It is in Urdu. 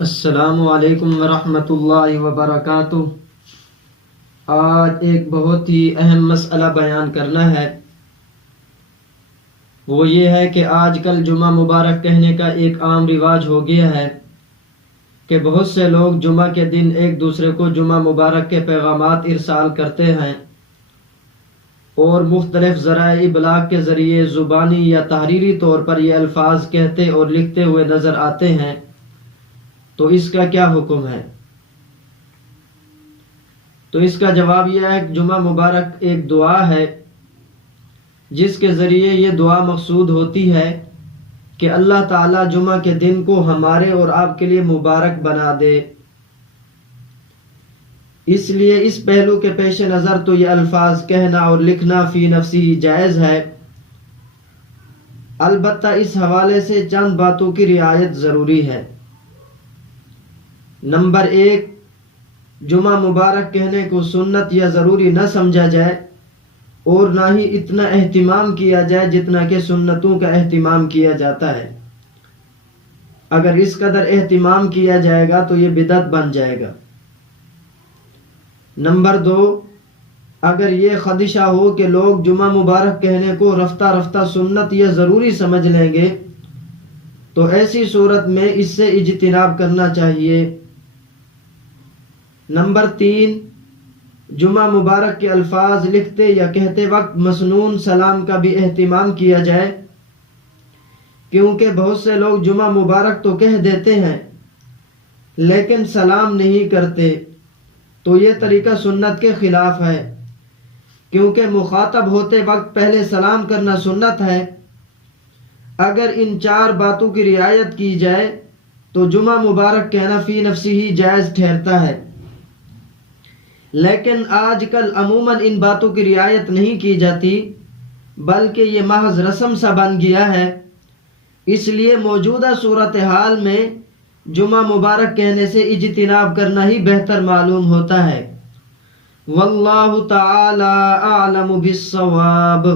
السلام علیکم ورحمۃ اللہ وبرکاتہ۔ آج ایک بہت ہی اہم مسئلہ بیان کرنا ہے، وہ یہ ہے کہ آج کل جمعہ مبارک کہنے کا ایک عام رواج ہو گیا ہے کہ بہت سے لوگ جمعہ کے دن ایک دوسرے کو جمعہ مبارک کے پیغامات ارسال کرتے ہیں اور مختلف ذرائع ابلاغ کے ذریعے زبانی یا تحریری طور پر یہ الفاظ کہتے اور لکھتے ہوئے نظر آتے ہیں، تو اس کا کیا حکم ہے؟ تو اس کا جواب یہ ہے کہ جمعہ مبارک ایک دعا ہے جس کے ذریعے یہ دعا مقصود ہوتی ہے کہ اللہ تعالیٰ جمعہ کے دن کو ہمارے اور آپ کے لیے مبارک بنا دے۔ اس لیے اس پہلو کے پیش نظر تو یہ الفاظ کہنا اور لکھنا فی نفسی ہی جائز ہے، البتہ اس حوالے سے چند باتوں کی رعایت ضروری ہے۔ نمبر 1، جمعہ مبارک کہنے کو سنت یا ضروری نہ سمجھا جائے اور نہ ہی اتنا اہتمام کیا جائے جتنا کہ سنتوں کا اہتمام کیا جاتا ہے۔ اگر اس قدر اہتمام کیا جائے گا تو یہ بدعت بن جائے گا۔ نمبر 2، اگر یہ خدشہ ہو کہ لوگ جمعہ مبارک کہنے کو رفتہ رفتہ سنت یا ضروری سمجھ لیں گے تو ایسی صورت میں اس سے اجتناب کرنا چاہیے۔ نمبر 3، جمعہ مبارک کے الفاظ لکھتے یا کہتے وقت مسنون سلام کا بھی اہتمام کیا جائے، کیونکہ بہت سے لوگ جمعہ مبارک تو کہہ دیتے ہیں لیکن سلام نہیں کرتے، تو یہ طریقہ سنت کے خلاف ہے، کیونکہ مخاطب ہوتے وقت پہلے سلام کرنا سنت ہے۔ اگر ان 4 باتوں کی رعایت کی جائے تو جمعہ مبارک کہنا فی نفسی ہی جائز ٹھہرتا ہے، لیکن آج کل عموماً ان باتوں کی رعایت نہیں کی جاتی بلکہ یہ محض رسم سا بن گیا ہے۔ اس لیے موجودہ صورتحال میں جمعہ مبارک کہنے سے اجتناب کرنا ہی بہتر معلوم ہوتا ہے۔ واللہ تعالی اعلم بالصواب۔